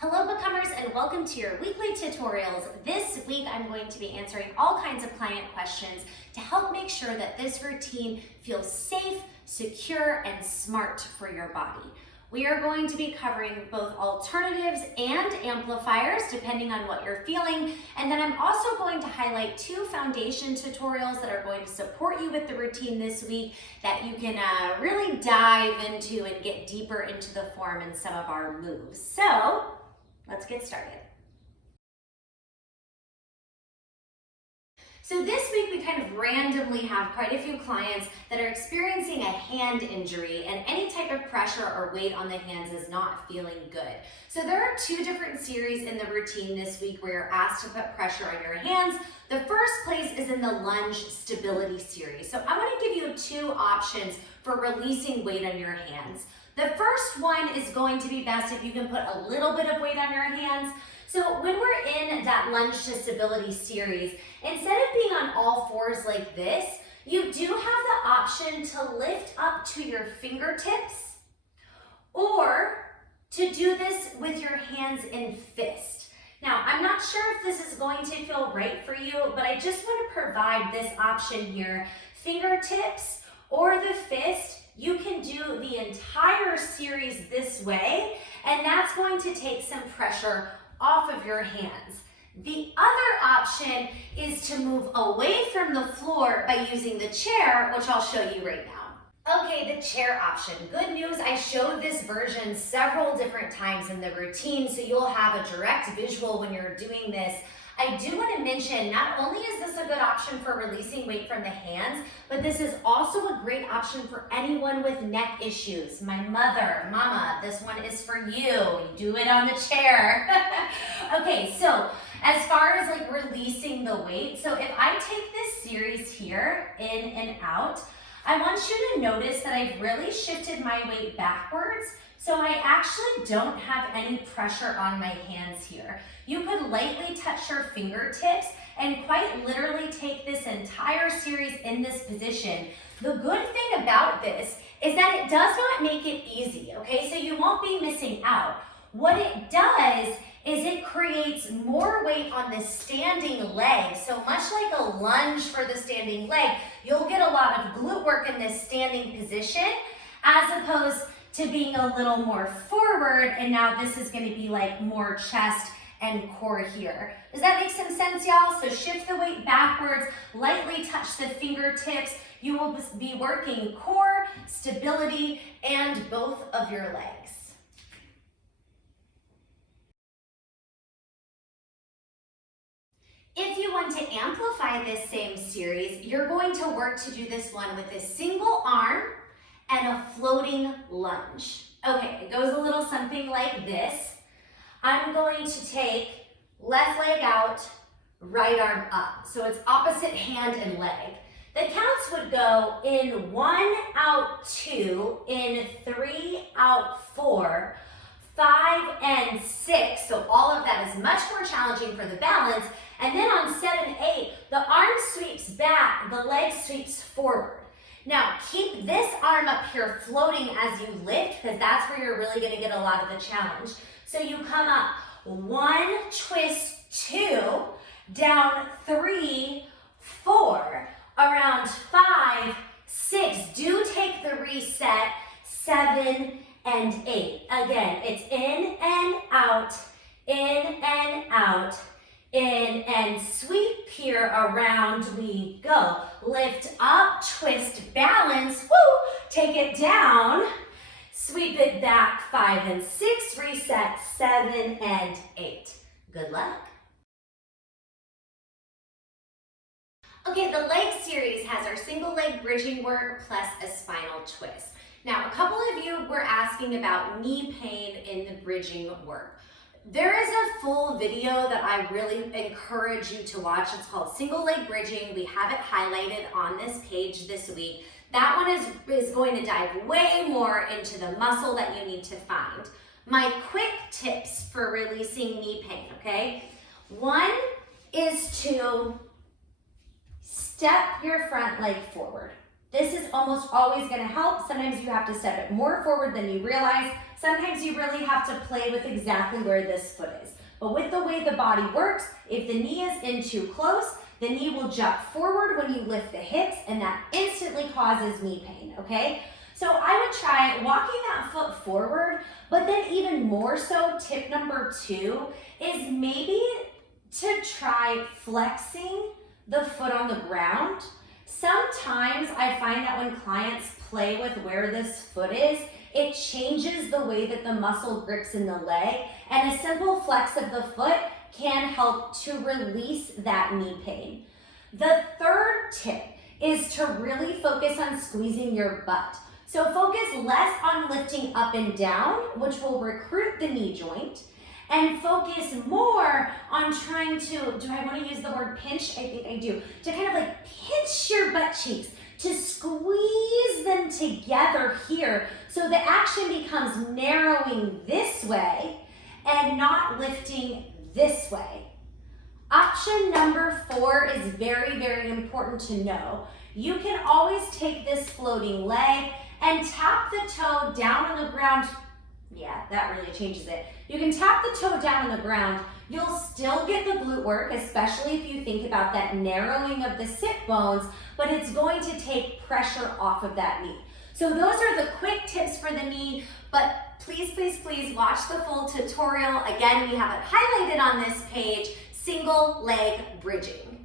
Hello becomers and welcome to your weekly tutorials. This week I'm going to be answering all kinds of client questions to help make sure that this routine feels safe, secure, and smart for your body. We are going to be covering both alternatives and amplifiers depending on what you're feeling. And then I'm also going to highlight 2 foundation tutorials that are going to support you with the routine this week that you can really dive into and get deeper into the form in some of our moves. So let's get started. So this week we kind of randomly have quite a few clients that are experiencing a hand injury and any type of pressure or weight on the hands is not feeling good. So there are 2 different series in the routine this week where you're asked to put pressure on your hands. The first place is in the lunge stability series. So I want to give you 2 options for releasing weight on your hands. The first one is going to be best if you can put a little bit of weight on your hands. So when we're in that lunge to stability series, instead of being on all fours like this, you do have the option to lift up to your fingertips or to do this with your hands in fist. Now, I'm not sure if this is going to feel right for you, but I just want to provide this option here. Fingertips or the fist, you can do the entire series this way, and that's going to take some pressure off of your hands. The other option is to move away from the floor by using the chair, which I'll show you right now. Okay, the chair option. Good news, I showed this version several different times in the routine, so you'll have a direct visual when you're doing this. I do want to mention, not only is this a good option for releasing weight from the hands, but this is also a great option for anyone with neck issues. My mother, mama, this one is for you. You do it on the chair. Okay, so as far as like releasing the weight, so if I take this series here, in and out, I want you to notice that I've really shifted my weight backwards, so I actually don't have any pressure on my hands here. You could lightly touch your fingertips and quite literally take this entire series in this position. The good thing about this is that it does not make it easy, okay? So you won't be missing out. What it does is it creates more weight on the standing leg. So much like a lunge for the standing leg, you'll get a lot of glute work in this standing position as opposed to being a little more forward, and now this is going to be like more chest and core here. Does that make some sense, y'all? So shift the weight backwards, lightly touch the fingertips. You will be working core, stability, and both of your legs. If you want to amplify this same series, you're going to work to do this one with a single arm and a floating lunge. Okay, it goes a little something like this. I'm going to take left leg out, right arm up. So it's opposite hand and leg. The counts would go in 1, out 2, in 3, out 4, 5, and 6. So all of that is much more challenging for the balance. And then on 7, 8, the arm sweeps back, the leg sweeps forward. Now, keep this arm up here floating as you lift, because that's where you're really going to get a lot of the challenge. So you come up 1, twist 2, down 3, 4, around 5, 6. Do take the reset, 7 and 8. Again, it's in and out, in and out, in and sweep here, around we go. Lift up, twist, balance, woo, take it down, sweep it back, 5 and 6, reset, 7 and 8. Good luck. Okay, the leg series has our single leg bridging work plus a spinal twist. Now, a couple of you were asking about knee pain in the bridging work. There is a full video that I really encourage you to watch. It's called Single Leg Bridging. We have it highlighted on this page this week. That one is going to dive way more into the muscle that you need to find. My quick tips for releasing knee pain, okay? One is to step your front leg forward. This is almost always going to help. Sometimes you have to step it more forward than you realize. Sometimes you really have to play with exactly where this foot is. But with the way the body works, if the knee is in too close, the knee will jump forward when you lift the hips, and that instantly causes knee pain, okay? So I would try walking that foot forward, but then even more so, tip number 2 is maybe to try flexing the foot on the ground. Sometimes I find that when clients play with where this foot is, it changes the way that the muscle grips in the leg, and a simple flex of the foot can help to release that knee pain. The third tip is to really focus on squeezing your butt. So focus less on lifting up and down, which will recruit the knee joint, and focus more on trying to, do I want to use the word pinch? I think I do. To kind of like pinch your butt cheeks, to squeeze them together here so the action becomes narrowing this way and not lifting this way. Option number 4 is very, very important to know. You can always take this floating leg and tap the toe down on the ground. Yeah, that really changes it. You can tap the toe down on the ground. You'll still get the glute work, especially if you think about that narrowing of the sit bones, but it's going to take pressure off of that knee. So those are the quick tips for the knee, but please, please, please watch the full tutorial. Again, we have it highlighted on this page, single leg bridging.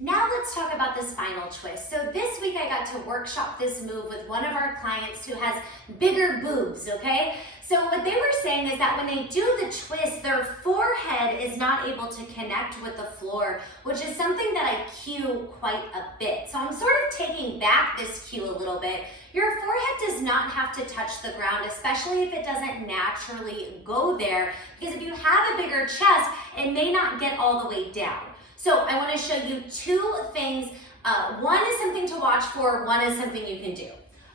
Now let's talk about the spinal twist. So this week I got to workshop this move with one of our clients who has bigger boobs, okay? So what they were saying is that when they do the twist, their forehead is not able to connect with the floor, which is something that I cue quite a bit. So I'm sort of taking back this cue a little bit. Your forehead does not have to touch the ground, especially if it doesn't naturally go there, because if you have a bigger chest, it may not get all the way down. So I want to show you 2 things. One is something to watch for, one is something you can do.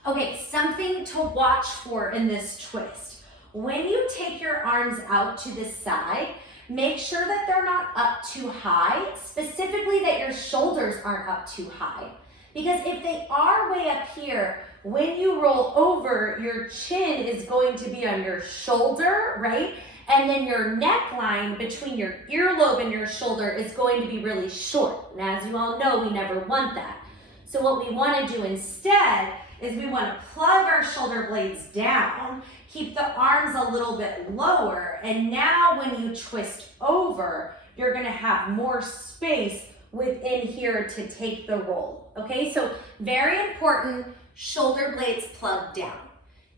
Okay, something to watch for in this twist. When you take your arms out to the side, make sure that they're not up too high, specifically that your shoulders aren't up too high. Because if they are way up here, when you roll over, your chin is going to be on your shoulder, right? And then your neckline between your earlobe and your shoulder is going to be really short. And as you all know, we never want that. So what we want to do instead is we want to plug our shoulder blades down, keep the arms a little bit lower, and now when you twist over, you're going to have more space within here to take the roll. Okay, so very important, shoulder blades plugged down.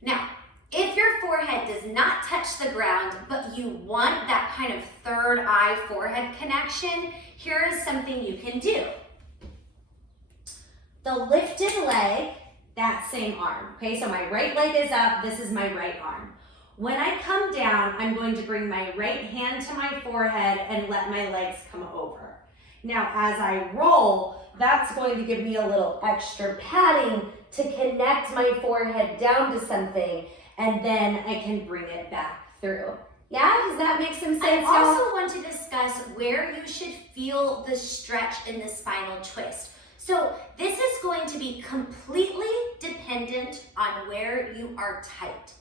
Now, if your forehead does not touch the ground, but you want that kind of third eye forehead connection, here is something you can do. The lifted leg, that same arm. Okay, so my right leg is up, this is my right arm. When I come down, I'm going to bring my right hand to my forehead and let my legs come over. Now, as I roll, that's going to give me a little extra padding to connect my forehead down to something, and then I can bring it back through. Yeah, does that make some sense? I also want to discuss where you should feel the stretch in the spinal twist. So this is going to be completely dependent on where you are tight,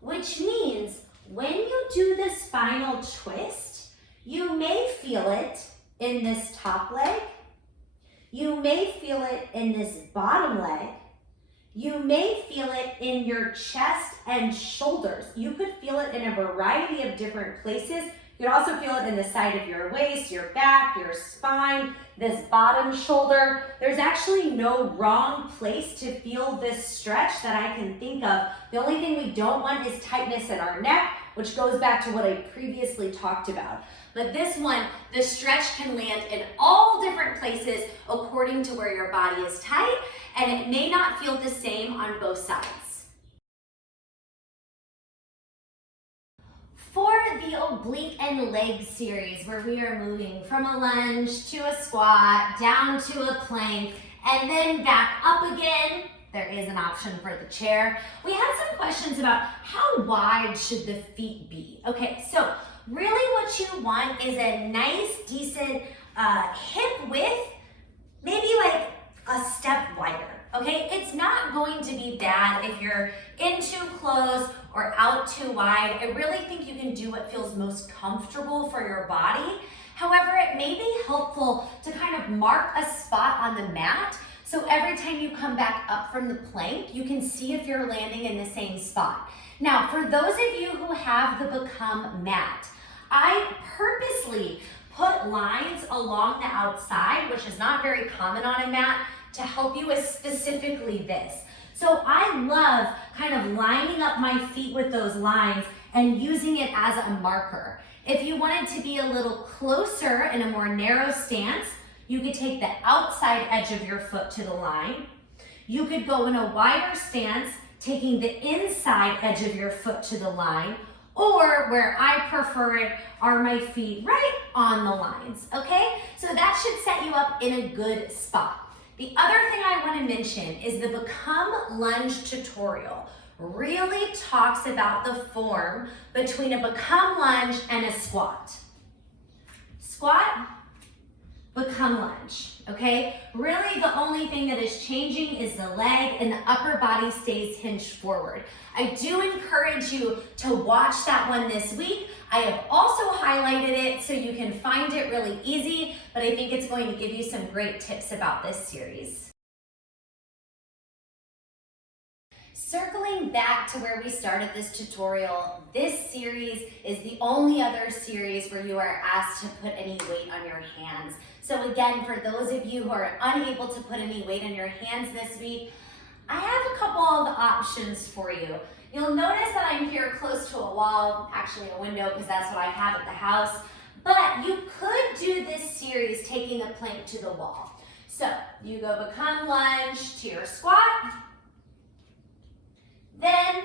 which means when you do the spinal twist, you may feel it in this top leg, you may feel it in this bottom leg, you may feel it in your chest and shoulders. You could feel it in a variety of different places. You could also feel it in the side of your waist, your back, your spine, this bottom shoulder. There's actually no wrong place to feel this stretch that I can think of. The only thing we don't want is tightness in our neck, which goes back to what I previously talked about. But this one, the stretch can land in all different places according to where your body is tight, and it may not feel the same on both sides. For the oblique and leg series, where we are moving from a lunge to a squat, down to a plank, and then back up again, there is an option for the chair. We had some questions about how wide should the feet be. Okay, so really what you want is a nice, decent hip width maybe like a step wider, okay? It's not going to be bad if you're in too close or out too wide. I really think you can do what feels most comfortable for your body. However, it may be helpful to kind of mark a spot on the mat, so every time you come back up from the plank, you can see if you're landing in the same spot. Now, for those of you who have the Become mat, I purposely put lines along the outside, which is not very common on a mat, to help you with specifically this. So I love kind of lining up my feet with those lines and using it as a marker. If you wanted to be a little closer in a more narrow stance, you could take the outside edge of your foot to the line. You could go in a wider stance, taking the inside edge of your foot to the line, or where I prefer it are my feet right on the lines, okay? So that should set you up in a good spot. The other thing I want to mention is the Become Lunge tutorial really talks about the form between a Become Lunge and a squat. Squat, Become Lunge, okay? Really the only thing that is changing is the leg and the upper body stays hinged forward. I do encourage you to watch that one this week. I have also highlighted it so you can find it really easy, but I think it's going to give you some great tips about this series. Circling back to where we started this tutorial, this series is the only other series where you are asked to put any weight on your hands. So again, for those of you who are unable to put any weight on your hands this week, I have a couple of options for you. You'll notice that I'm here close to a wall, actually a window because that's what I have at the house, but you could do this series taking the plank to the wall. So you go Become Lunge to your squat, then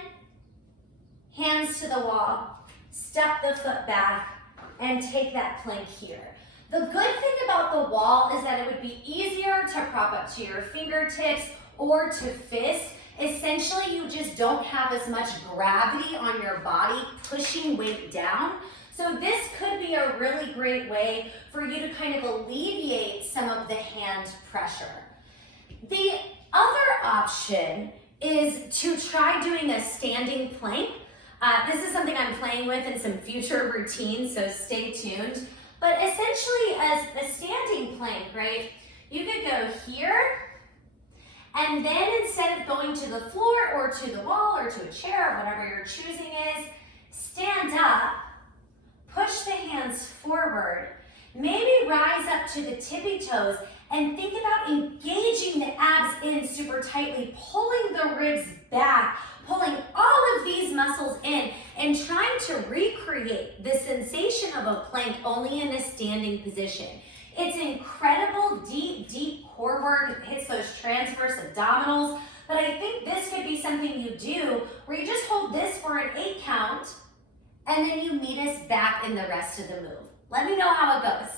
hands to the wall, step the foot back, and take that plank here. The good thing about the wall is that it would be easier to prop up to your fingertips or to fist. Essentially, you just don't have as much gravity on your body pushing weight down. So this could be a really great way for you to kind of alleviate some of the hand pressure. The other option is to try doing a standing plank. This is something I'm playing with in some future routines, so stay tuned. But essentially as a standing plank, right, you could go here, and then instead of going to the floor or to the wall or to a chair, or whatever your choosing is, stand up, push the hands forward, maybe rise up to the tippy toes, and think about engaging the abs in super tightly, pulling the ribs back, pulling all of these muscles in, and trying to recreate the sensation of a plank only in a standing position. It's incredible, deep core work. It hits those transverse abdominals, but I think this could be something you do where you just hold this for an 8 count, and then you meet us back in the rest of the move. Let me know how it goes.